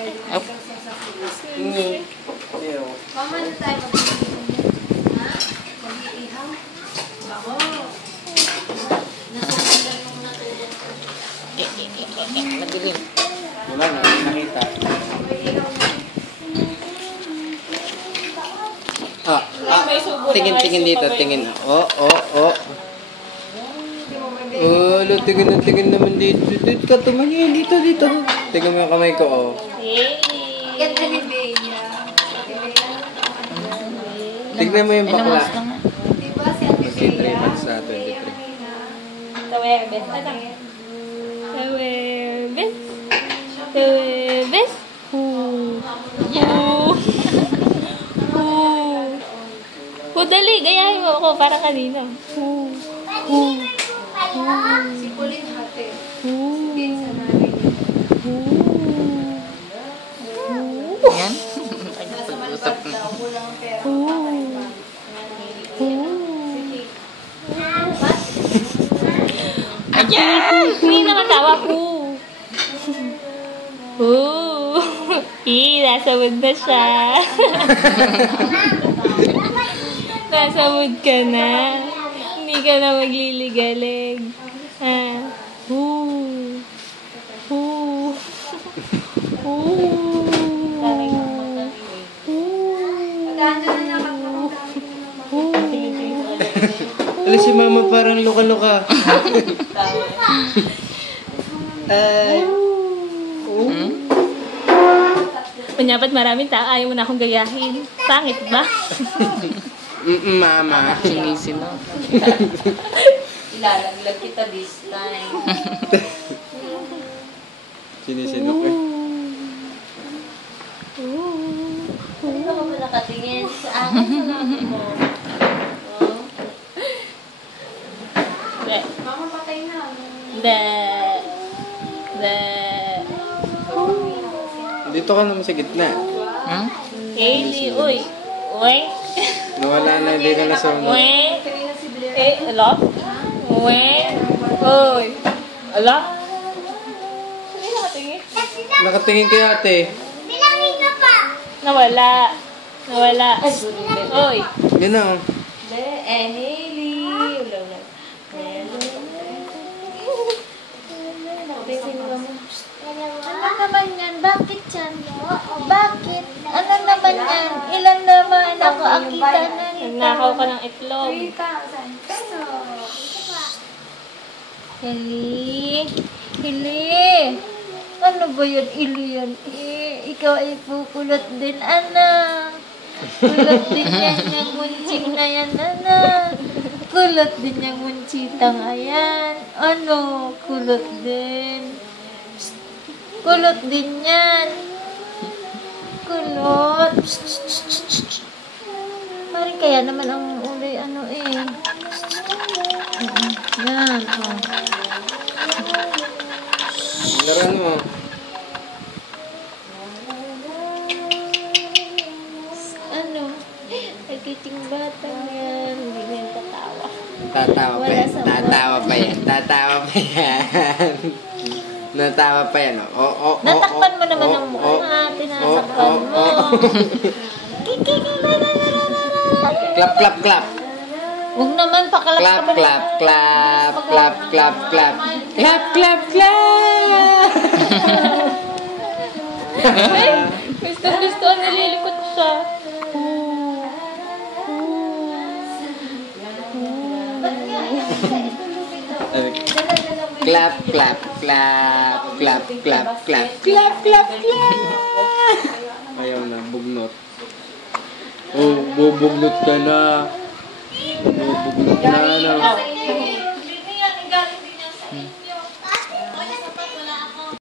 Hindi. Mama na tayo mag-iihaw. Ha? Mag-iihaw? Bako. Nasusundan mong natulog ko. Madilim. Wala na, nakita. Tingin dito, tingin. Tingin naman dito. Dito ka tumingin, dito. Tingnan mo yung kamay ko, Ganda ni Bea. Tignan mo yung bakla. Diba si Ate Mag-3 Bea? months sa 23. Tawebes. Tawebes. Tawebes. Dali, gayahin mo ako para kanina. Si Pauline Hate. Hindi sa namin. Yan. Nasa malbag daw. Walang pera. Ayan! Hindi nakatawa ko. Nasa mood na siya. Nasa mood ka na. Hindi ka na magliligalig. Alam si mama parang luka-luka. Panyapat maraming tao. Ayaw mo na akong gayahin. Pangit ba? Mama. Sinisin mo. Ilalaglag kita this time. Sinisinok eh. Hindi ka ba nakatingin sa akin sa labo mo? Mama, patay na. Dito ka naman sa gitna. Hailey, uy. Uy. Nawala na, hindi ka nasunod. Uy. Ala? Uy. Uy. Ala? Hindi nakatingin. Nakatingin kay ate. Nawala. Uy. Yun na, Hailey. Ulang. Ano naman yan? Bakit yan? Bakit? Ano naman yan? Ilan naman ako akita na nito? Nagnakaw ka ng itlog. Hili. Ano ba yun? Ili yan. Ikaw ay pukulot din, anak. Kulot din yan yung munching na yan, anak. Kulot din yung munchitang ayan. Ano? Kulot din. Kulot din yan. Kulot. Parang kaya naman ang uloy ano eh. Yan. Oh. Laran mo. Ano? Nagiting batang yan. Hindi na yung tatawa. Tatawa pa Wala yan. sa Tatawa pa yan. Natawa pa yan. Natakpan mo naman ang mukha. Tinasakpan mo. Clap. Huwag naman pakalap ka ba Clap. Gusto, nililikot siya. Clap. Ayaw na, bugnot. Bubugnot ka na. Bubugnot na.